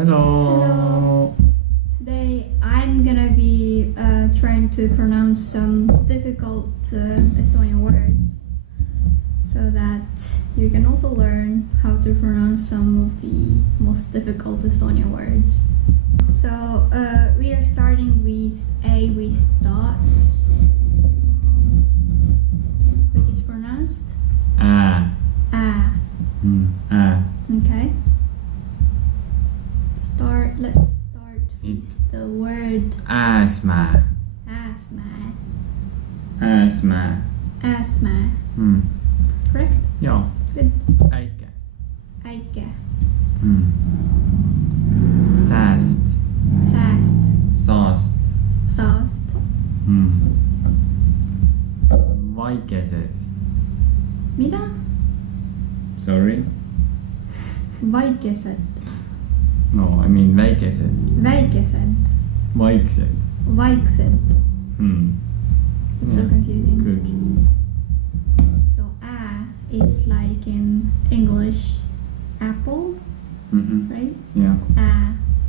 Hello. Today I'm gonna be trying to pronounce some difficult Estonian words so that you can also learn how to pronounce some of the most difficult Estonian words. So we are starting with A with dots, which is pronounced Okay. Let's start with the word Asthma. Asthma. Correct? Joo. Good. Äike. Äike. Sääst. Saast. Saast. Vaikesed. Mida? Sorry? Vaikesed. No, I mean väikesed. Väikesed. Vaiksed. Vaiksed. It's so Yeah. confusing. Good. So is like in English apple, right? Yeah.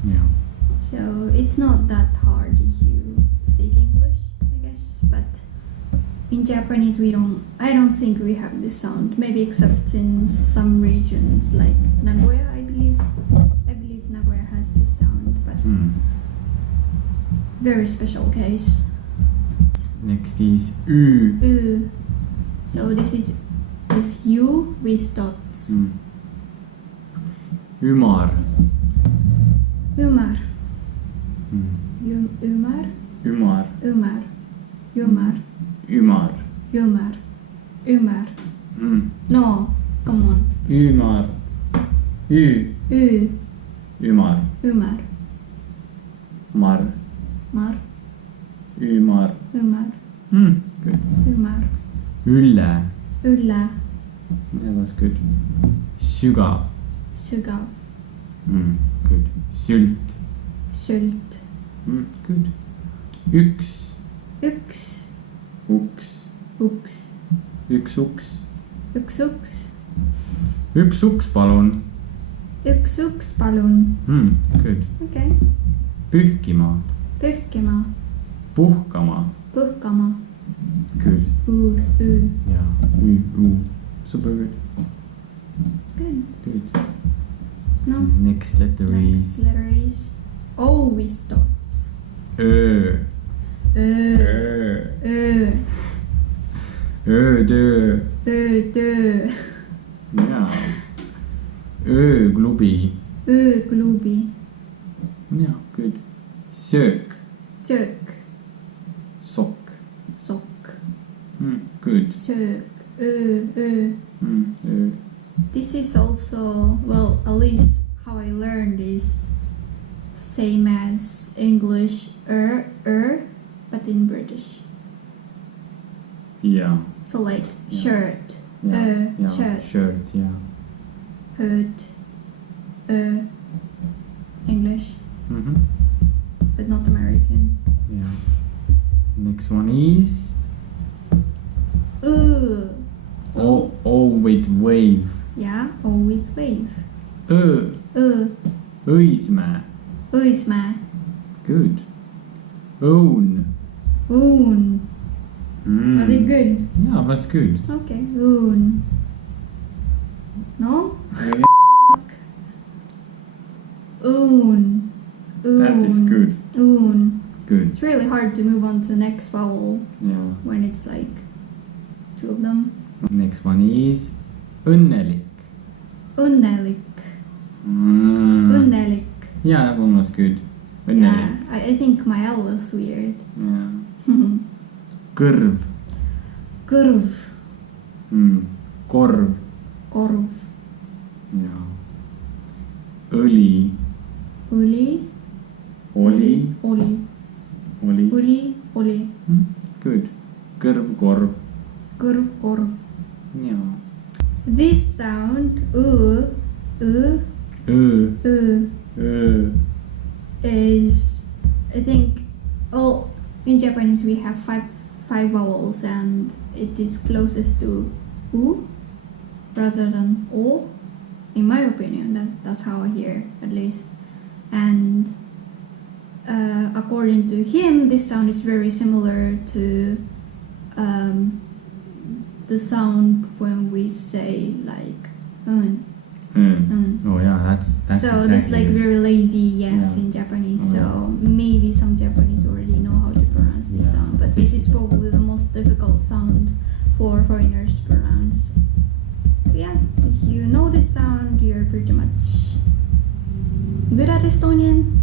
Yeah. So it's not that hard if you speak English, I guess. But in Japanese I don't think we have this sound. Maybe except in some regions like Nagoya, I believe. I believe Nagoya has this sound, but very special case. Next is U. So this is U with dots. Ümar. Umar. Ümar. Umar. No, come on. Ümar. Ümar. Umar. Mar. Mar. Ümar. Good. Umar. Ülle. Ulla. That was good. Sügav. Sugav. Good. Sült. Sült. Good. Üks. Uks. Uks. Üks uks. Üks uks, palun. Üks uks, palun. Good. Okay. Pühkima. Pühkima. Puhkama. Puhkama. Good. Yeah. Super good. Good. No. Next letter Next is letter is O with dots. Ö. Öötöö. Jaa. Ööklubi. Ööklubi. Jaa, good. Söök. Söök. Sokk. Sokk. Good. Söök. Öö. Öö. This is also, well, at least how I learned is same as English but in British. Yeah. So like shirt, Yeah. shirt, Yeah. hood, English, but not American. Yeah. Next one is O with wave. Yeah, O with wave. Õismäe. Õismäe. Good. Own. Was it good? Yeah, was good. Okay, own. No? Own. That is good. Own. Good. It's really hard to move on to the next vowel Yeah. when it's like two of them. Next one is õnnelik. Õnnelik. Õnnelik. Yeah, that one was good. Yeah, Õnnelik. I think my L was weird. Yeah. Kõrv. Kõrv. Korv. Korv. Yeah. Õli. Õli. Oli. Good. Kõrv, korv. Kõrv, korv. Yeah. This sound, is, I think, in Japanese we have five vowels and it is closest to U rather than O. In my opinion, that's how I hear, at least. and according to him, this sound is very similar to the sound when we say like Oh yeah, that's so exactly this like it. very lazy yes Yeah. in Japanese. Oh, So maybe some Japanese already know how to pronounce this Yeah. sound, but this is probably the most difficult sound for foreigners to pronounce. So yeah, if you know this sound, you're pretty much good at Estonian.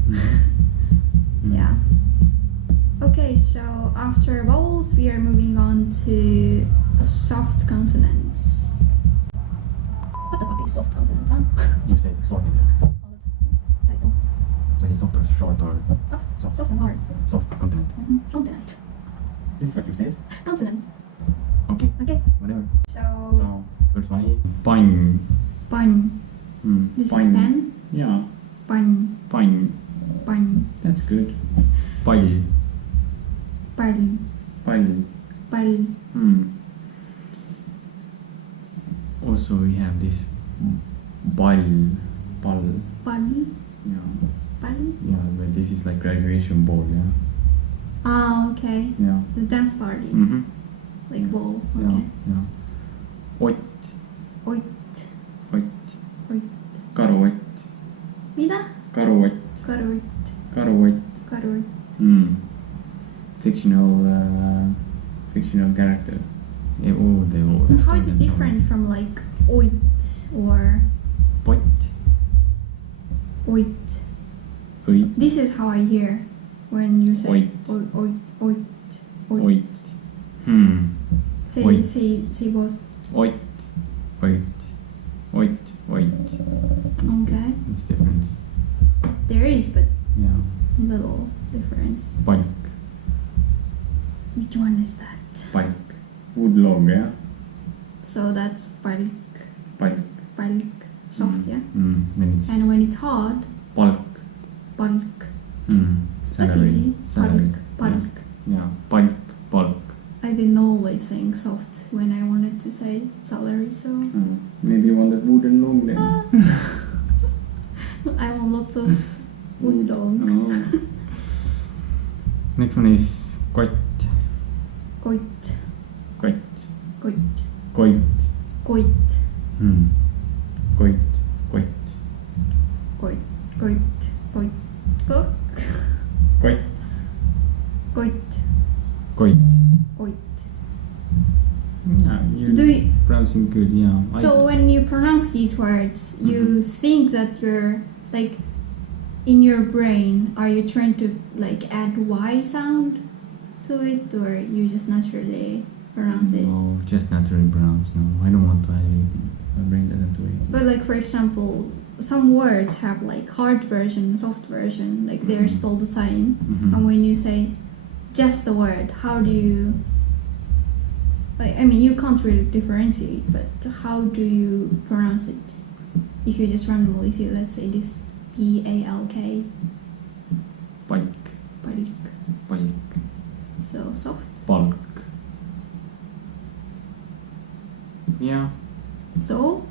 Yeah. Okay, so after vowels, we are moving on to soft consonants. What the fuck is soft consonant, huh? You say soft in there. Oh, that's typo. So is it soft or short or Soft. Soft and hard. soft continent? Consonant. This is what you said. Consonant. Okay, Okay. whatever. So, So first one is Pine. bun. This is pen. Yeah. Bun. Pine. Bun. That's good. Pile. Pal. Pile. Pal. Also we have this ball. Pal. Pal. Yeah. Pal. Yeah, but this is like graduation ball, yeah. Ah, okay. Yeah. The dance party. Mm-hmm. Like ball. Yeah. Okay. Yeah. Ott. Oit. Ott. Oit. Karuott. Mida? Karuott. Karuit. Karuott. Karuit. Fictional character. Yeah, oh, they all. How is it different from like oit or Pot. oit? Oit. This is how I hear when you say Oit. oit. Oit. Oit. Oit. Say Oit. say both. Oit. Oit. Oit. Oit. Okay. It's different. There is, but Yeah. little difference. Palk. Which one is that? Palk. Woodlog, yeah. So that's palk. Palk. Palk. Soft, yeah. Then it's And when it's hard, palk. palk. Salary. That's easy. Salary. Palk. Palk. Yeah. Palk. Palk. I've been always saying soft when I wanted to say salary, so Maybe you want that wooden log then. I want lots of wood dog. Oh. Next one is quite. Koit. Quite. Koit. Quite. Koit. Quite. Quite. Koit. Koit. Koit. Koit. Quite. Koit. Quite. Koit. Yeah, you're Do you, pronouncing good, yeah. so when you pronounce these words, you think that you're like in your brain, are you trying to like add Y sound to it, or you just naturally pronounce it? No, just naturally pronounced. No, I don't want to add anything. My brain doesn't do it. But like for example, some words have like hard version, soft version, like they're spelled the same. And when you say just the word, how do you like? I mean, you can't really differentiate, but how do you pronounce it? If you just randomly say, let's say this Palk, Palk. palk, Palk. so soft. Palk. Yeah, So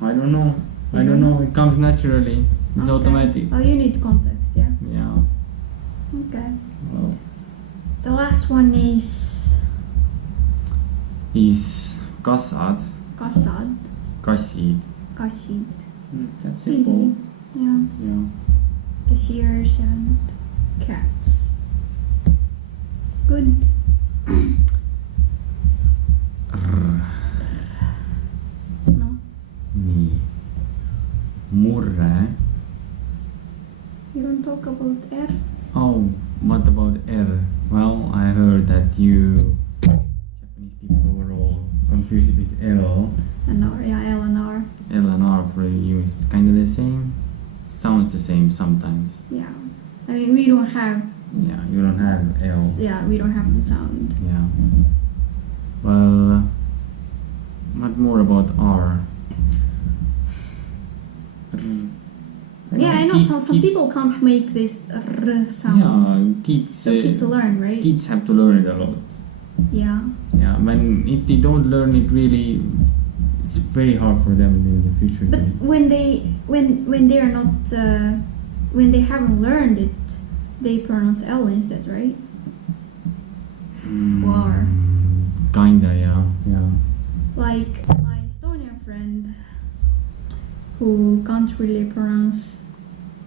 I don't know. I don't know. It comes naturally. It's okay. automatic. Well, you need context, yeah. Yeah. Okay. Well, The last one is kassad. kassad, Kassid. kassid. That's Easy. simple. Yeah. Yeah. Cashiers and cats. Good. No. Nii. Murre. You don't talk about R. Oh, what about R? Well, I heard that you Japanese people were all confused with L. And R, yeah, L and R. L and R for you is kind of the same. Sounds the same sometimes. Yeah. I mean, we don't have. Yeah, you don't have L. Yeah, we don't have the sound. Yeah. Well, what more about R? Yeah, I know. Some people can't make this R sound. Yeah, kids. So kids learn, right? Kids have to learn it a lot. Yeah. Yeah, when if they don't learn it really, it's very hard for them in the future. But to, when they are not when they haven't learned it, they pronounce L instead, right? War. Kinda, yeah. Like my Estonian friend who can't really pronounce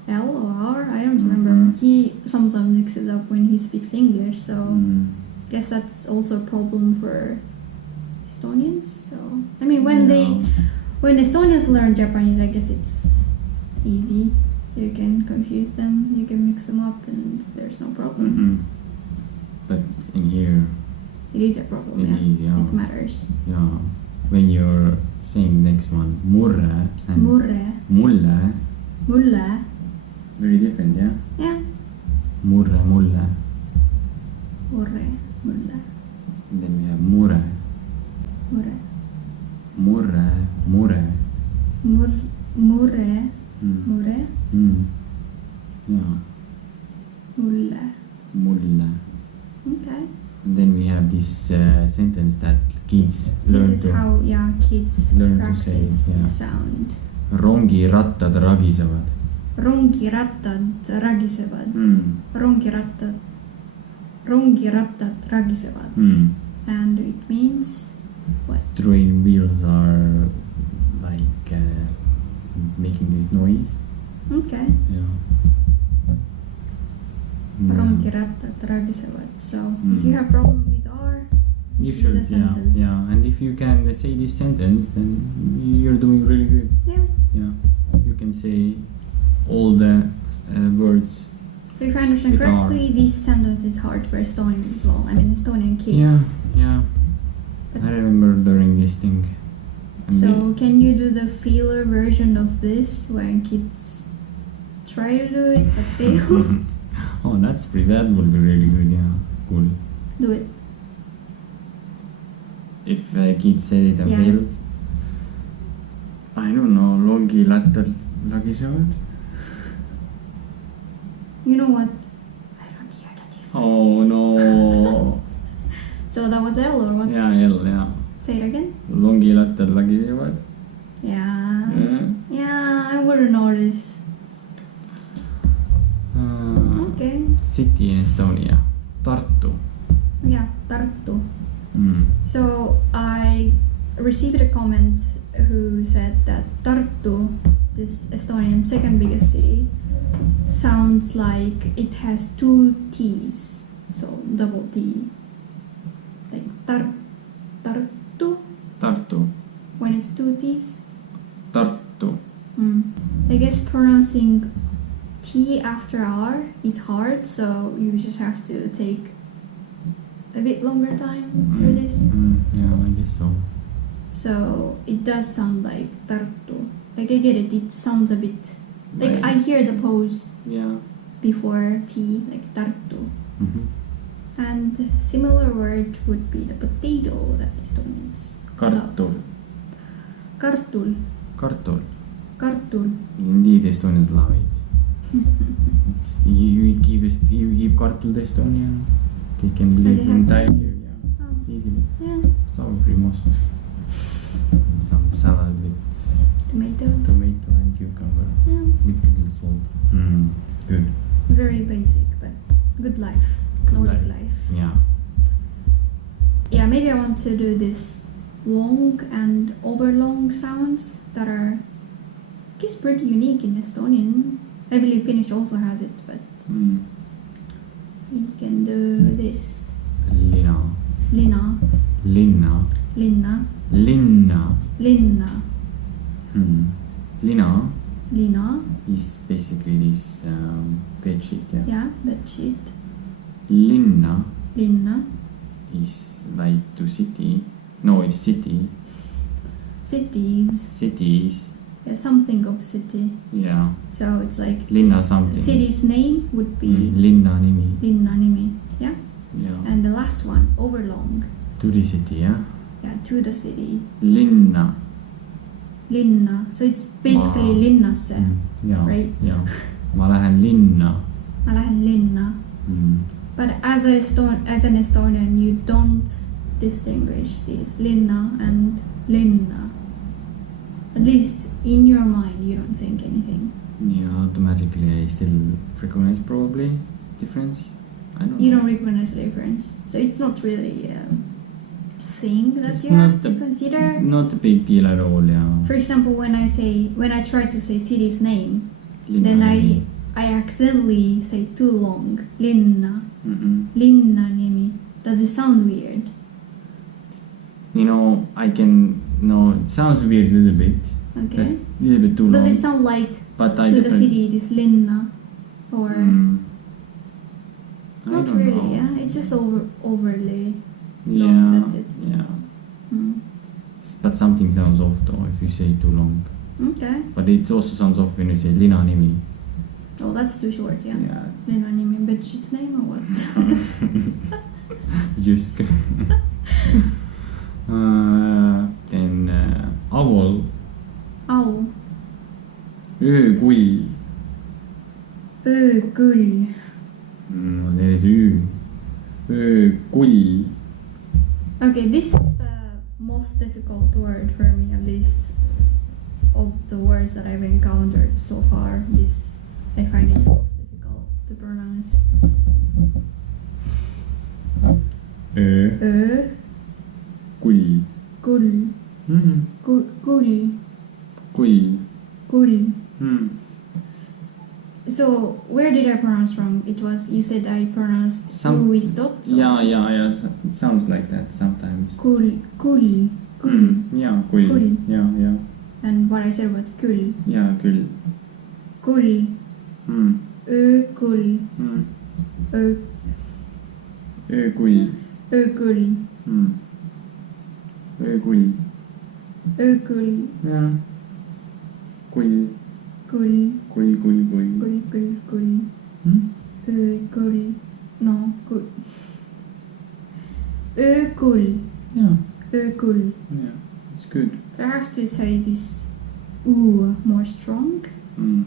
L or R, I don't remember. Mhm. He sometimes mixes up when he speaks English, so Mm. guess that's also a problem for Estonians. So I mean, when Estonians learn Japanese, I guess it's easy. You can confuse them, you can mix them up, and there's no problem. Mhm. But in here, It is a problem, it yeah. is, yeah. It matters. Yeah. When you're saying next one, murre and Murre, mulle, mulle, very different, yeah. yeah. Murre, mulle. Murre, mulle, And then we have mure, murre, murre, mure. murre, Mm. murre, Mm. Yeah. mulle. Mulle. Okay. And then we have this sentence that kids This learn is to. how, yeah, kids learn to practice say, yeah. the sound. Rongirattad ragisevad. Rongirattad ragisevad. Mm. Rongirattad ragisevad. Mm. And it means what? Train wheels are like making this noise. Okay. Yeah. Rongirattad ragisevad. So if Mm. you have problem with R, You this should, is the yeah, sentence. yeah. And if you can say this sentence, then you're doing really good. Yeah. Yeah. You can say all the words. So if I understand With R. correctly, this sentence is hard for Estonians as well. I mean, Estonian kids. Yeah, yeah. But- I remember during this thing. And So can you do the feeler version of this when kids try to do it but fail? Oh, that would be really good. Yeah, cool. Do it. If kids said it and Yeah. failed. I don't know. Longilattad ragisevad. You know what? I don't hear that difference. Oh no. So that was L or what? Yeah, L. Yeah. Say it again. Longilattad ragisevad. Yeah. Yeah. Yeah, I wouldn't notice. Okay. City in Estonia. Tartu. Yeah, Tartu. Mm. So I received a comment who said that Tartu, this Estonian second biggest city, sounds like it has two T's, so double T. Like Tartu Tartu. when it's two T's. Tartu. I guess pronouncing T after R is hard, so you just have to take a bit longer time for this. Yeah, I guess so. So it does sound like Tartu. Like I get it, it sounds a bit like I hear the pause Yeah. before T, like Tartu. Mm-hmm. And similar word would be the potato that Estonians Kartul. love. Kartul. Kartul. Kartul. Indeed, Estonians love it. You keep kartul to Estonian, they can live happy. entire year. Yeah, Oh, easily. yeah. Sour cream also. Some salad with Tomato. tomato and cucumber Yeah. with little salt. Good. Very basic, but good life. Good Nordic life. life. Yeah. Yeah, maybe I want to do this long and overlong sounds that are, I guess, pretty unique in Estonian. I believe Finnish also has it, but we can do this. Lina. Lina, Linna. linna, Linna. linna, Lina lina. is basically this bed sheet. Yeah. Yeah, bed sheet. Linna Linna, is like to city. No, it's city. cities. Cities. Yeah, something of city. Yeah. So it's like Linna something. city's name would be Linna nimi. linna nimi. Yeah. Yeah. And the last one, overlong. To the city, yeah. Yeah, to the city. Linna. Linna. So it's basically Wow. linnasse. Yeah. Right. Yeah. Ma lähen linna. Ma lähen linna. But as an Estonian, you don't distinguish these linna and linna. At least in your mind, you don't think anything. Yeah, automatically I still recognize probably difference. I don't You know. don't recognize the difference, so it's not really a thing that It's you have not to consider. Not a big deal at all, yeah. For example, when I try to say city's name, Linna then nimi. I accidentally say too long. Linna. Mhm. Linna nimi. Does it sound weird? You know, it sounds weird a little bit. Okay. That's a little bit too Does long. it sound like But I to the different- city it is Linna? Or I not don't really, know. yeah? It's just overly Yeah, long, that's it. yeah. Mm. But something sounds off though if you say too long. Okay. But it also sounds off when you say Linna nimi. Oh, that's too short, yeah. Yeah. Linna nimi, bedsheet's name or what? Just. Then owl. Owl. Öökull. Öökull. There is Ü. Öökull. Okay, this is the most difficult word for me, at least of the words that I've encountered so far. This I find it most difficult to pronounce. Öökull. Kull. Kull. Kull. Kull. Hmm. So where did I pronounce wrong? It was, you said I pronounced Louis dot. So Yeah. It sounds like that sometimes. Kull. Kull. Kull. Yeah, kull. Kull. Yeah. And what I said was kull. Yeah, kull. Kull. Hmm. Öökull. Hmm. Öökull. Öökull. Hmm. Öökull. Öökull. Yeah. Kull. Kull. Kull. Kull. Hmm? Öökull. No, kull. Öökull. Yeah. Öökull. Yeah. It's good. So I have to say this oo more strong Hmm.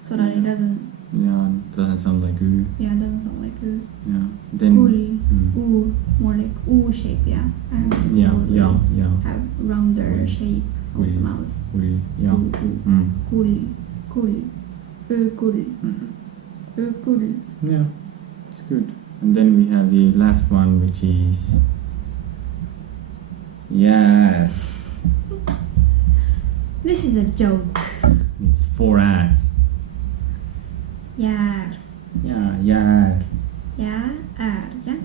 so that it doesn't, Yeah, doesn't sound like Ü. it doesn't sound like oo. Yeah. Then. Kull. Hmm. Oo, more like oo shape, yeah. I have to probably Yeah. have rounder Kull. shape of Kull. mouth. Kull. Yeah. Oo, oo. Hmm. Kull. Öökull. Mhm. Öökull. Yeah. It's good. And then we have the last one, which is. Yeah. This is a joke. It's 4 ass. Yeah. Yeah. Yeah. Yeah.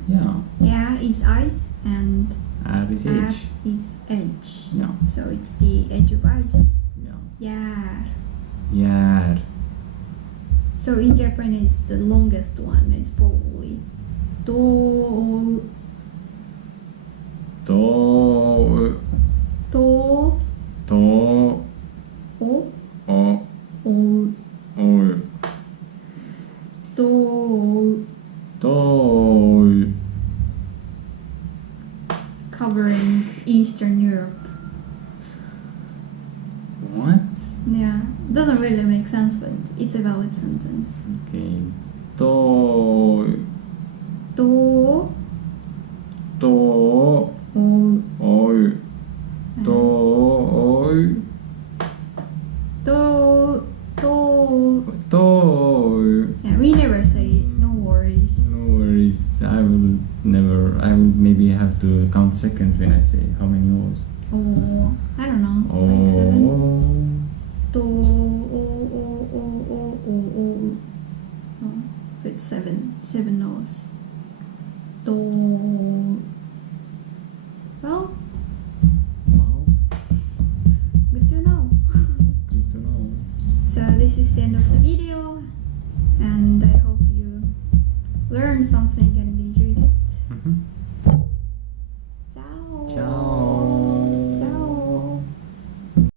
Yeah. Yeah is ice and R is R H. is edge. Yeah. So it's the edge of ice. Yeah. Yeah. Yeah. So in Japanese, the longest one is probably do To. to To. o O. o O. to, To. covering Eastern Europe. What? Yeah, doesn't really make sense, but it's a valid sentence. Okay. To. To To. o O. To. O. to To. Yeah, we never say no worries. No worries. I will maybe have to count seconds when I say how many O's. Or I don't know, like 7. Oh. To o. Oh, so it's 7 no's. To. Well, Wow. good to know. Good to know. So this is the end of the video, and I hope you learned something and enjoyed